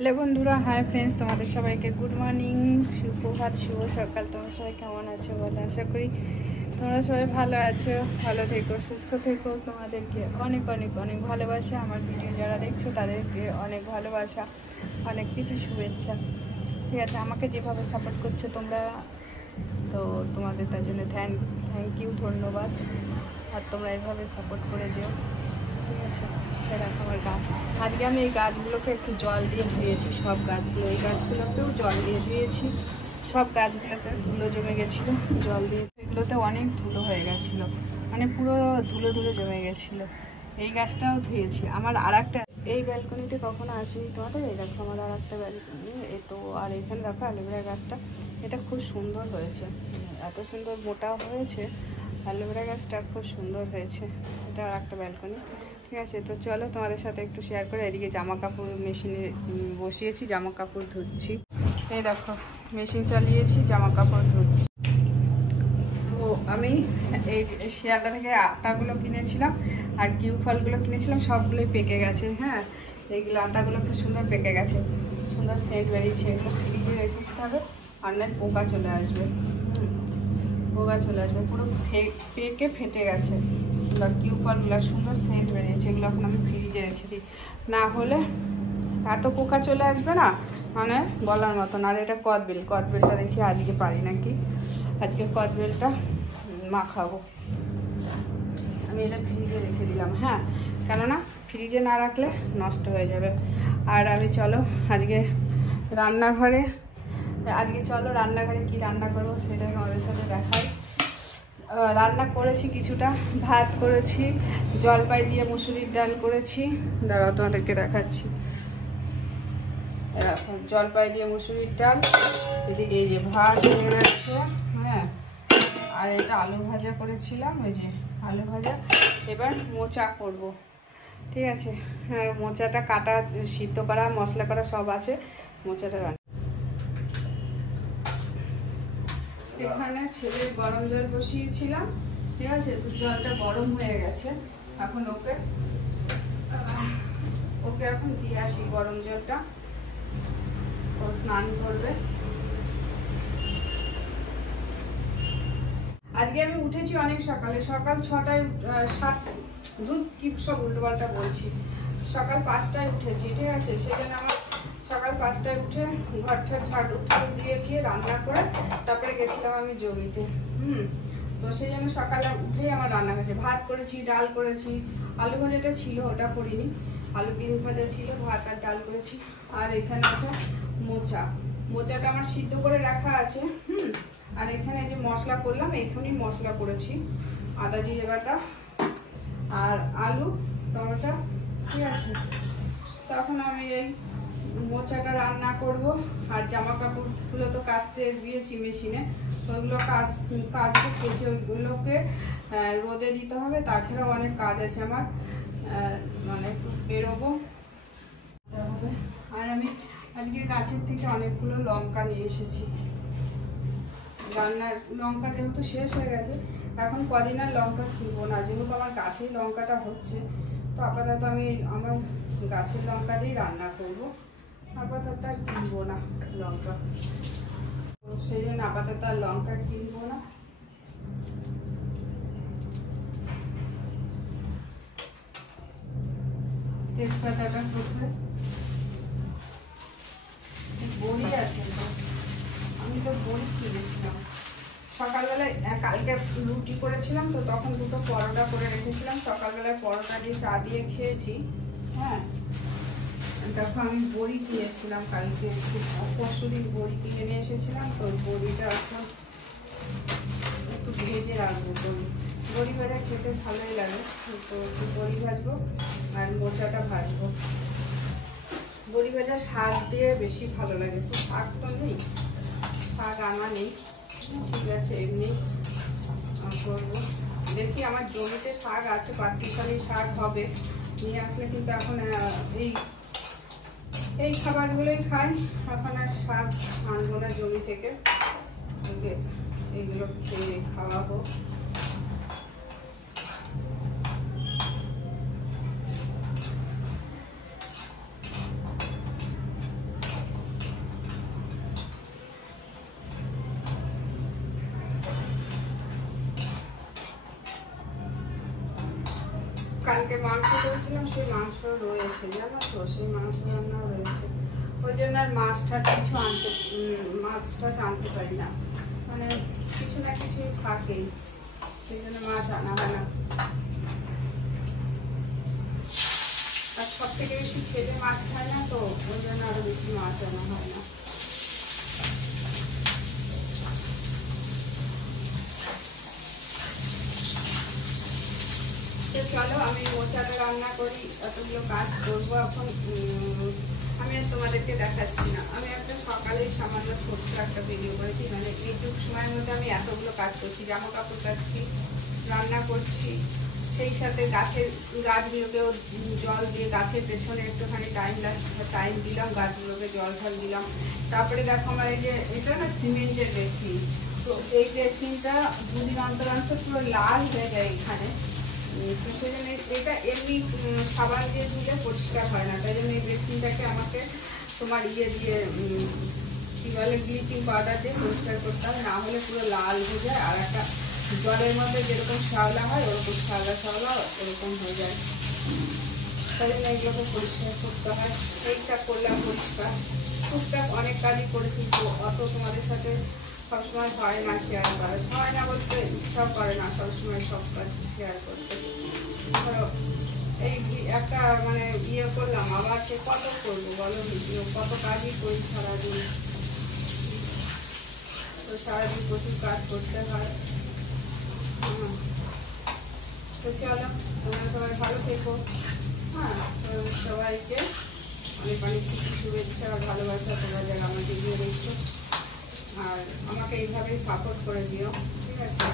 Hello বন্ধুরা, hi friends, তোমাদের সবাইকে গুড মর্নিং, সুপ্রভাত, শুভ সকাল। তোমরা সবাই কেমন আছো বলে আশা করি তোমরা সবাই ভালো আছো। ভালো থেকো, সুস্থ থেকো। তোমাদেরকে অনেক অনেক অনেক ভালোবাসা। আমার ভিডিও যারা দেখছো তাদেরকে অনেক ভালোবাসা, অনেক প্রীতি, শুভেচ্ছা। ঠিক আছে, আমাকে যেভাবে সাপোর্ট করছো তোমরা, তো তোমাদের তার জন্য থ্যাংক ইউ, ধন্যবাদ। আর তোমরা এইভাবে সাপোর্ট করে যেও, ঠিক আছে। দেখো আমার গাছ, আজকে আমি এই গাছগুলোকে একটু জল দিয়ে ধুয়েছি। সব গাছগুলো, এই গাছগুলোকেও জল দিয়ে ধুয়েছি। সব গাছগুলোতে ধুলো জমে গেছিলো, জল দিয়ে এগুলোতে অনেক ধুলো হয়ে গেছিলো, মানে পুরো ধুলো ধুলো জমে গেছিলো। এই গাছটাও ধুয়েছি। আমার আর একটা, এই ব্যালকনিতে কখনো আসিনি তোমাদের। এই দেখো আমার আর একটা ব্যালকনি, এ তো। আর এখানে দেখো অ্যালোভেরা গাছটা, এটা খুব সুন্দর হয়েছে, এত সুন্দর মোটা হয়েছে। অ্যালোভেরা গাছটা খুব সুন্দর হয়েছে। এটা আর একটা ব্যালকনি, ঠিক আছে। তো চলো তোমাদের সাথে একটু শেয়ার করে। এদিকে জামা কাপড় মেশিনে বসিয়েছি, জামা কাপড় ধুচ্ছি। এই দেখো মেশিন চালিয়েছি, জামা কাপড় ধুচ্ছি। তো আমি এই শিয়ালদা থেকে আটাগুলো কিনেছিলাম আর কিউ ফলগুলো কিনেছিলাম, সবগুলোই পেকে গেছে। হ্যাঁ, এইগুলো আটাগুলো খুব সুন্দর পেকে গেছে, সুন্দর সেন্ট বেরিয়েছে। এগুলো ফ্রিজে রেখে দিতে হবে, আর নয় পোকা চলে আসবে। পোকা চলে আসবে, পুরো পেকে ফেটে গেছে। কিউ ফলগুলো সুন্দর সেন্ট বেরিয়েছে, এগুলো এখন আমি ফ্রিজে রেখে দিই, না হলে এত পোকা চলে আসবে না, মানে বলার মতন। আর এটা কদবেলটা দেখি আজকে পারি নাকি, আজকে কদবেলটা মাখাবো। আমি এটা ফ্রিজে রেখে দিলাম, হ্যাঁ, কেননা ফ্রিজে না রাখলে নষ্ট হয়ে যাবে। আর আমি চলো আজকে রান্নাঘরে কি রান্না করবো সেটা আমাদের সাথে দেখাই। রান্না করেছি কিছুটা, ভাত করেছি, জলপাই দিয়ে মুসুরির ডাল করেছি। দাঁড়াও তোমাদেরকে দেখাচ্ছি। জলপাই দিয়ে মুসুরির ডাল, এদিকে এই যে ভাত হয়ে গেছে, হ্যাঁ। আর এটা আলু ভাজা করেছিলাম, ওই যে আলু ভাজা। এবার মোচা করব, ঠিক আছে। হ্যাঁ, মোচাটা কাটা, সিদ্ধ করা, মশলা করা সব আছে। মোচাটা রান্না, এখানে ছেলের গরম জল বসিয়েছিলাম, ঠিক আছে। তো জলটা গরম হয়ে গেছে, এখন ওকে এখন দিয়ে আসি গরম জলটা। ও স্নান করবে। আজকে আমি উঠেছি অনেক সকালে, সকাল 6টায়, 7 দুধ কি সব উল্টোপাল্টা বলছি, সকাল 5টায় উঠেছি, ঠিক আছে। সেজন্য আমার সকাল 5টায় উঠে ঘরটা ঝাড়ু দিয়ে রান্না করে তারপরে গেছিলাম আমি জমিতে। তো সেই জন্য সকালে উঠেই আমার রান্না হয়েছে। ভাত করেছি, ডাল করেছি, আলু ভাজাটা ছিল, ওটা করিনি। আলু বিনস ভাজা ছিল, ভাত আর ডাল করেছি। আর এখানে আছে মোচাটা আমার সিদ্ধ করে রাখা আছে। আর এখানে যে মশলা করলাম, এখানেই মশলা করেছি, আদা জিরে বাটা আর আলু টমেটো, ঠিক আছে। তখন আমি এই মোচাটা রান্না করব। আর জামা কাপড়গুলো তো কাচতে দিয়েছি মেশিনে, তো ওইগুলো কাচতে কেচে ওইগুলোকে রোদে দিতে হবে। তাছাড়াও অনেক কাজ আছে আমার, মানে একটু বেরোবো। আর আমি আজকে গাছের থেকে অনেকগুলো লঙ্কা নিয়ে এসেছি। রান্নার লঙ্কা যেহেতু শেষ হয়ে গেছে, এখন কদিন আর লঙ্কা কিনবো না, যেহেতু আমার গাছেই লঙ্কাটা হচ্ছে। তো আপাতত আমি আমার গাছের লঙ্কা দিয়েই রান্না করবো, আপাতত আর কিনবো না লঙ্কা। তো সেই জন্য আপাতত আর লঙ্কা কিনবো না। তেজপাতাটা করবে, বড়ি আছে, আমি তো বড়ি কিনেছিলাম সকালবেলায়। কালকে রুটি করেছিলাম, তো তখন দুটো পরোটা করে রেখেছিলাম। সকালবেলায় পরোটা দিয়ে চা দিয়ে খেয়েছি, হ্যাঁ। দেখো আমি বড়ি কিনেছিলাম কালকে, পরশুদিন বড়ি কিনে নিয়ে এসেছিলাম। তো বড়িটা এখন একটু ভেজে রাখবো। বড়ি ভাজা খেতে ভালোই লাগে, তো একটু বড়ি ভাজবো আর মোচাটা ভাজবো। বড়ি ভাজা শাক দিয়ে বেশি ভালো লাগে। তো শাক তো নেই, শাক আনা নেই, ঠিক আছে, এমনি করবো। দেখি আমার জমিতে শাক আছে, পাঁচমিশালি শাক হবে, নিয়ে আসলে। কিন্তু এখন এই খাবারগুলোই খাই, এখন আর শাক আনবো না জমি থেকে, এইগুলো খেয়ে খাওয়াবো। কালকে মাংস করেছিলাম, সেই মাংস রয়েছে জানো তো, সেই মাংস রান্নাও রয়েছে। ওই জন্য আর মাছটা কিছু আনতে পারি না, মানে কিছু না কিছু থাকেই, সেই জন্য মাছ আনা হয় না। আর সব থেকে বেশি ছেলে মাছ খায় না তো, ওই জন্য আরো বেশি মাছ আনা হয় না। চলো আমি মোচাটা রান্না করি, এতগুলো কাজ করবো এখন। আমি আর তোমাদেরকে দেখাচ্ছি না, আমি একটা সকালে সামান্য ছোট্ট একটা ভিডিও করেছি, মানে এইটুক সময়ের মধ্যে আমি এতগুলো কাজ করছি, জামা কাপড় কাচ্ছি, রান্না করছি, সেই সাথে গাছগুলোকেও জল দিয়ে গাছের পেছনে একটুখানি টাইম দিলাম, গাছগুলোকে জল ঢাল দিলাম। তারপরে দেখো আমার এই যে এটা না সিমেন্টের বেসিন, তো এই বেসিনটা দুদিন অন্তর অন্তর পুরো লাল হয়ে যায় এখানে। তো সেই জন্য এটা এমনি সাবান দিয়ে ধুলে পরিষ্কার হয় না, তাই জন্য এই বেসিনটাকে আমাকে তোমার দিয়ে কি বলে ব্লিচিং পাউডার দিয়ে পরিষ্কার করতে হয়, না হলে পুরো লাল হয়ে যায়। আর একটা জলের মধ্যে যেরকম শ্যাওলা হয় ওরকম শ্যাওলা ওরকম হয়ে যায়, তাই জন্য এইগুলোকে পরিষ্কার করতে হয়। এইটা করলাম পরিষ্কার, টুকটাক অনেক কাজই করেছি, তো অত তোমাদের সাথে সবসময় হয় না শেয়ার করা, হয় না বলতে ইচ্ছা করে না সবসময় সব কাজ শেয়ার করতে। ধরো এই একটা মানে করলাম, আবার সে কত করবো বলো, ভিডিও কত কাজই করি সারাদিন, তো সারাদিন প্রচুর কাজ করতে হয়। তো চলো তোমরা সবাই ভালো থেকো, হ্যাঁ সবাইকে অনেক অনেক কিছু শুভেচ্ছা আর ভালোবাসা, তোমরা যারা আমাকে দিয়ে দিচ্ছ, আর আমাকে এইভাবেই সাপোর্ট করে দিও, ঠিক আছে।